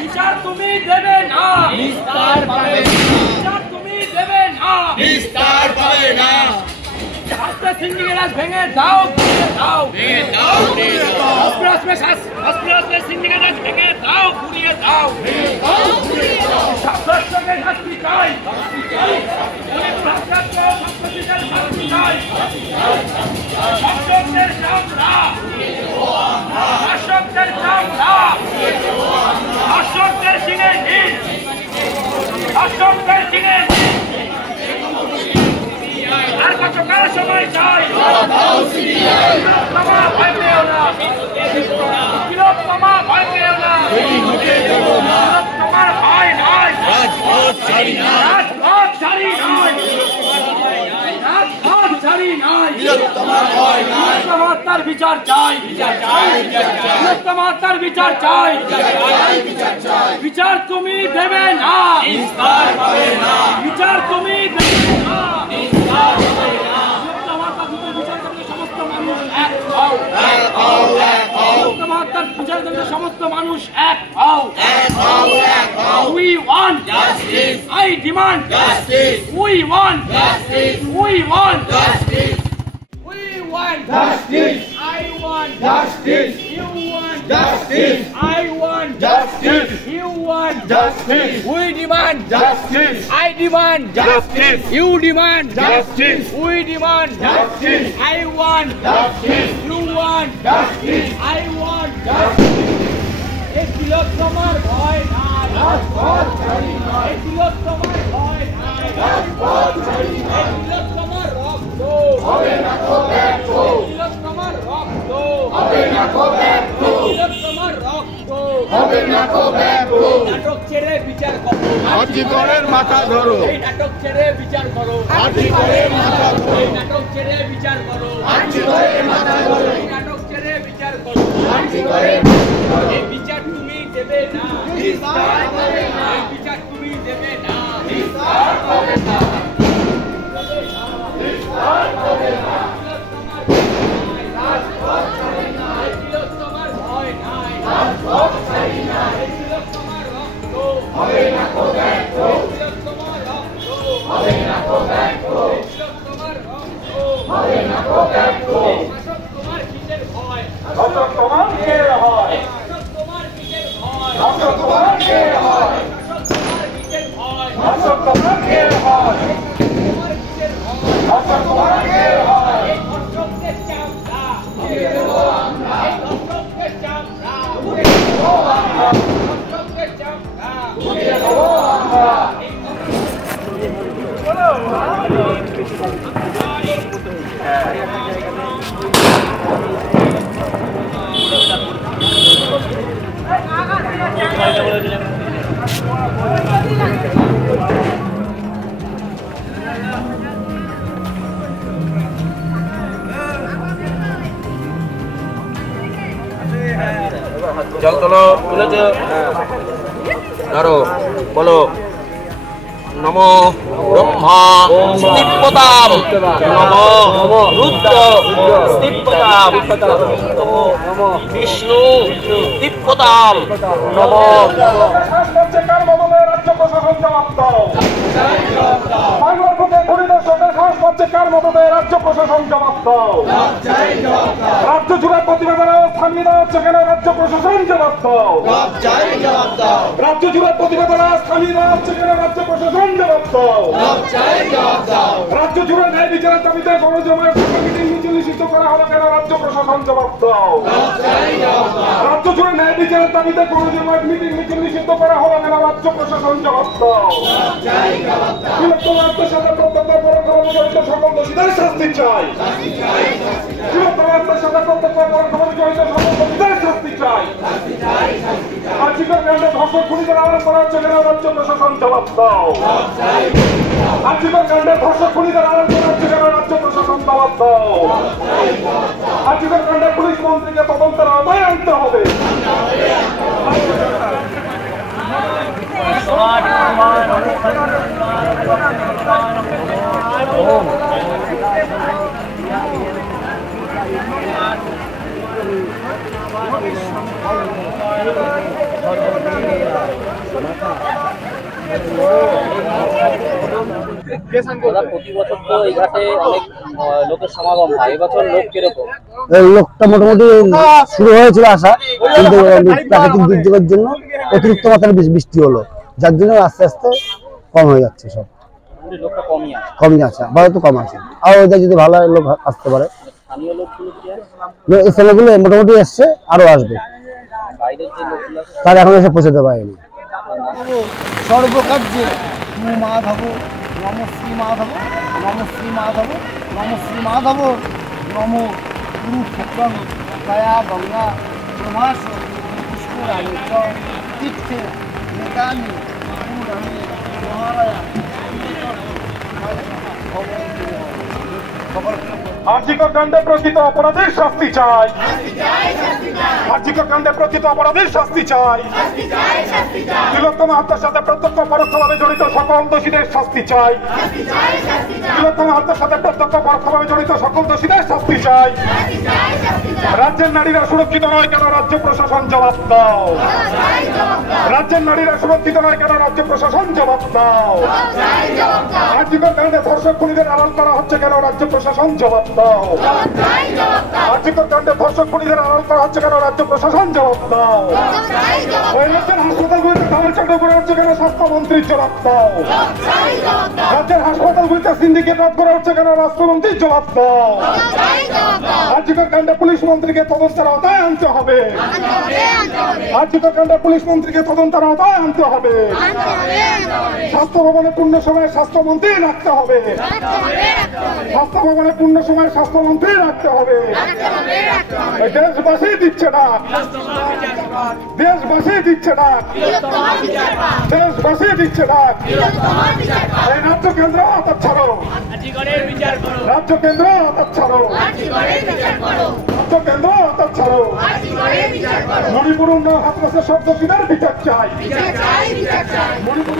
বিচার তুমি দেবে না, নিস্তার পাবে না। বিচার তুমি দেবে না, নিস্তার পাবে না। রাষ্ট্রের সিন্ডিকেট ভেঙে দাও, ঘুরিয়ে দাও, ভেঙে দাও, ভেঙে দাও। রাষ্ট্রের সিন্ডিকেট ভেঙে দাও, ঘুরিয়ে দাও, ভেঙে দাও, ঘুরিয়ে দাও। শাসককে শাস্তি চাই, শাস্তি চাই, শাসকদের চামড়া, শাসকদের চামড়া, শাসকদের সিনে নীল, শাসকদের সিনে নীল। আর কতকাল সময় চাই? তিলোত্তমা ভয় পেও না, তিলোত্তমা ভয় পেও না, তিলোত্তমার ভয় নাই, রাজপথ ছাড়ি না, রাজপথ ছাড়ি নাই, রাজপথ ছাড়ি নাই। তিলোত্তমার ভয় নাই। তিলোত্তমা হত্যার বিচার চাই, বিচার চাই, বিচার চাই, তিলোত্তমা হত্যার বিচার চাই, বিচার চাই, বিচার চাই। বিচার তুমি দেবে না, নিস্তার পাবে না, বিচার তুমি দেবে না, নিস্তার পাবে না। তিলোত্তমা হত্যার বিচার করতে সমস্ত মানুষ এক হও, এক হও, এক হও, তিলোত্তমা হত্যার বিচার করতে সমস্ত মানুষ এক হও। এক হও, এক হও। We want Justice. I demand Justice. We want Justice. We want Justice. We want Justice. I want Justice. You want Justice. I want Justice. You want Justice. We demand Justice. I demand Justice. You demand Justice. We demand Justice. I want Justice. You want Justice. I want justice. এই তিলোত্তমার ভয় নাই, রাজপথ ছাড়ি না, এই তিলোত্তমার ভয় নাই, রাজপথ ছাড়ি না। এই তিলোত্তমার রক্ত হবে না কো ব্যর্থ, তিলোত্তমার রক্ত হবে না কো ব্যর্থ, তিলোত্তমার রক্ত হবে না কো ব্যর্থ। নাটক ছেড়ে বিচার করো, আর্জিকরের মাথা ধরো, এই নাটক ছেড়ে বিচার করো, আর্জিকরের মাথা ধরো, এই নাটক ছেড়ে বিচার করো, আর্জিকরের মাথা ধরো, এই নাটক ছেড়ে বিচার করো, আর্জিকরের এই বিচার তুমি দেবে না, নিস্তার পাবে না, এই বিচার তুমি দেবে না, নিস্তার পাবে না, নিস্তার পাবে না। রাজপথ ছাড়ি না, তিলোত্তমার ভয় নাই, রাজপথ ছাড়ি না, তিলোত্তমার রক্ত হবে না কো ব্যর্থ, তিলোত্তমার রক্ত হবে না কো ব্যর্থ, তিলোত্তমার রক্ত হবে না কো ব্যর্থ। শাসক তোমার কিসের ভয়, শাসক তোমার কে হয়, শাসক তোমার কিসের ভয়, শাসক তোমার কে হয়, শাসক তোমার কিসের ভয়, শাসক তোমার কে হয়, তোমার কিসের ভয়, শাসক তোমার কে হয়। এই ধর্ষকদের চামড়া, দিয়ে দেবো আমরা, এই ধর্ষকদের চামড়া, দিয়ে দেবো আমরা, ধর্ষকদের চামড়া, দিয়ে দেবো আমরা। জল তোলো, তুলেছে, ধরো, বলো নমো ব্রহ্মা স্তিপ্পতাম, নমো রুদ্র স্তিপ্পতাম, নমো বিষ্ণু স্তিপ্পতাম, নমো রাজ্য প্রশাসন জবাব দাও, বাংলার বুকে পরিদর্শকের সাহস পাচ্ছে কার মদতে রাজ্য প্রশাসন জবাব দাও, রাজ্য জুড়ে প্রতিবাদের থামিয়ে দেওয়া হচ্ছে কেন রাজ্য প্রশাসন জবাব দাও, রাজ্য জুড়ে প্রতিবাদের থামিয়ে দেওয়া হচ্ছে কেন রাজ্য প্রশাসন জবাব দাও, রাজ্য জুড়ে ন্যায় বিচারের দাবিতে গণজমায়েত মিটিং মিছিল নিষিদ্ধ করা হলো কেন রাজ্য প্রশাসন জবাব দাও, রাজ্য জুড়ে ন্যায় বিচারের দাবিতে গণজমায়েত মিটিং মিছিল নিষিদ্ধ করা হলো কেন রাজ্য প্রশাসন জবাব দাও, তিলোত্তমার সাথে প্রত্যেকটা পরোক্ষভাবে জড়িত সকল দোষীদের শাস্তি চাই, তিলোত্তমার সাথে প্রত্যেকটা পরোক্ষভাবে জড়িত সকল দোষীদের শাস্তি চাই, আর্জিকর কাণ্ডে ধর্ষক খুনিদের আড়াল করা হচ্ছে কেন রাজ্য প্রশাসন জবাব দাও, আর্জিকর কাণ্ডে ধর্ষক খুনিদের আড়াল করা হচ্ছে কেন রাজ্য প্রশাসন জবাব দাও, আর্জিকর কাণ্ডে পুলিশ মন্ত্রীকে তদন্তের আওতায় আনতে হবে, প্রতি বছর তো এই ঘাটে অনেক লোকের সমাগম হয়, এবছর লোক কিরকম? লোকটা মোটামুটি শুরু হয়েছিল আসা, কিন্তু প্রাকৃতিক দুর্যোগের জন্য অতিরিক্ত মাত্রায় বৃষ্টি হলো, যার জন্য আস্তে আস্তে কম হয়ে যাচ্ছে। সব লোকটা কমই আছে, কমই আছে, আপাতত কম আছে। আর ওদের যদি ভালো লোক আসতে পারে, স্থানীয় লোকগুলো কি আছে? এই ছেলেগুলো মোটামুটি এসছে, আরো আসবে। বাইরের যে লোকগুলো আছে তার এখন এসে পৌঁছাতে পারেনি। সর্বকার্যে মাধব নম শ্রী মাধব নম শ্রী মাধব নম শ্রী মাধব নম কুরুক্ষেত্রম দয়া গঙ্গা প্রভাস পুষ্করাণি চ তীর্থে নেতানি পুরাণি মহারায়া আর্জিকর কাণ্ডে প্রকৃত অপরাধীর শাস্তি চাই, আর্জিকর কাণ্ডে প্রকৃত অপরাধীর শাস্তি চাই, তিলোত্তমা হত্যার সাথে প্রত্যক্ষ পরোক্ষভাবে জড়িত সকল দোষীদের শাস্তি চাই, তিলোত্তমা হত্যার সাথে প্রত্যক্ষ পরোক্ষভাবে জড়িত সকল দোষীদের শাস্তি চাই। রাজ্যের নারীরা সুরক্ষিত নয় কেন, রাজ্য প্রশাসন জবাব দাও। রাজ্যের নারীরা সুরক্ষিত নয় কেন, রাজ্য প্রশাসন জবাব দাও। আর্জিকর কাণ্ডে ধর্ষক খুনিদের আড়াল করা হচ্ছে কেন, রাজ্য প্রশাসন জবাব দাও। আর্জিকর কাণ্ডে ধর্ষক খুনিদের আড়াল করা হচ্ছে কেন, রাজ্য প্রশাসন জবাব দাও। ওই রাজ্যের হাসপাতালগুলিতে দালাল চক্র করে হচ্ছে কেন, স্বাস্থ্যমন্ত্রীর জবাব দাও। রাজ্যের হাসপাতালগুলিতে সিন্ডিকেট রাজ করা হচ্ছে কেন, রাষ্ট্রমন্ত্রীর জবাব দাও। আর্জিকর কাণ্ডে পুলিশ মন্ত্রীকে তদন্তের আওতায় আনতে হবে। আর্জিকর কাণ্ডে পুলিশ মন্ত্রীকে তদন্তের আওতায় আনতে হবে। স্বাস্থ্য ভবনে পূর্ণ সময়ে স্বাস্থ্যমন্ত্রী রাখতে হবে। স্বাস্থ্য ভবনে পূর্ণ সময় স্বাস্থ্যমন্ত্রী রাখতে হবে। দেশবাসী দিচ্ছে না, দেশবাসী দিচ্ছে না, দেশবাসী দিচ্ছে না। এই রাজ্য কেন্দ্র হাত ছাড়ো, রাজ্য কেন্দ্র হাত ছাড়ো, রাজ্য কেন্দ্র হাত ছাড়ো। মণিপুর উন্নয়ন হাতরাসের সব দোষীদের বিচার চাই। মণিপুর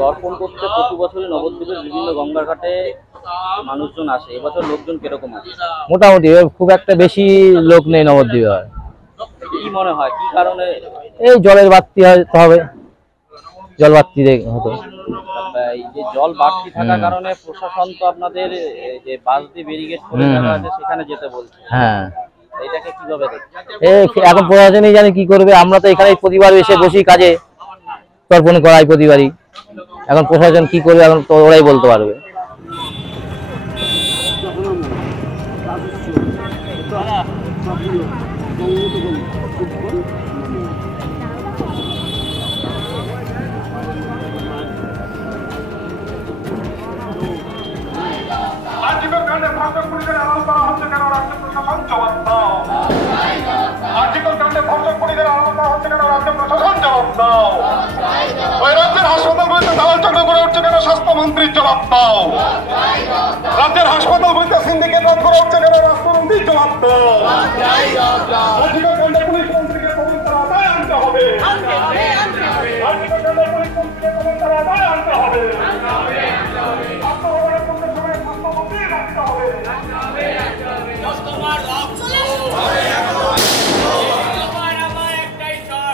দর্পণ করতে প্রতি বছরই নবদ্বীপের বিভিন্ন গঙ্গার ঘাটে মানুষজন আসে, এবছর লোকজন কিরকম আছে? মোটামুটি খুব একটা বেশি লোক নেই নবদ্বীপে। হয় কি মনে হয় কি কারণে? এই জলের বাড়তি হবে, জল বাড়তি হতো। এই যে জল বাড়তি থাকার কারণে প্রশাসন তো আপনাদের যে বাস দিয়ে ব্যারিকেড করে রাখা আছে সেখানে যেতে বলছে। হ্যাঁ, এটাকে কিভাবে দেখছেন? এখন প্রশাসনই জানে কি করবে। আমরা তো এখানে প্রতিবার এসে বসি কাজে, তর্পণ করাই প্রতিবারই। এখন প্রশাসন কি করবে এখন তো ওরাই বলতে পারবে। আর্জিকর কাণ্ডে ধর্ষক খুনিদের আড়াল করা হচ্ছে কেন, রাজ্য প্রশাসন জবাব দাও। আর্জিকর কাণ্ডে ধর্ষক খুনিদের আড়াল করা হচ্ছে কেন, রাজ্য প্রশাসন জবাব দাও। ওই রাজ্যের হাসপাতালগুলিতে দালাল চক্র করে উঠছে কেন, স্বাস্থ্যমন্ত্রীর জবাব দাও। রাজ্যের হাসপাতালগুলিতে সিন্ডিকেট রাজ করে উঠছে কেন, রাষ্ট্রমন্ত্রীর জবাব দাও। আর্জিকর কাণ্ডে পুলিশ মন্ত্রীকে তদন্তের আওতায় আনতে হবে। আর্জিকর কাণ্ডে পুলিশ মন্ত্রীকে তদন্তের আওতায় আনতে হবে।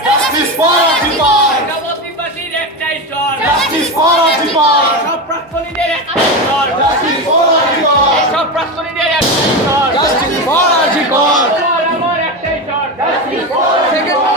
Justice for Azipar! নবদ্বীপবাসীর একটাই স্বর, Justice for Azipar! সব প্রাক্তনীদের একটাই স্বর, Justice for Azipar! সব প্রাক্তনীদের একটাই স্বর, Justice for Azipar! আমার একটাই স্বর, Justice for Azipar!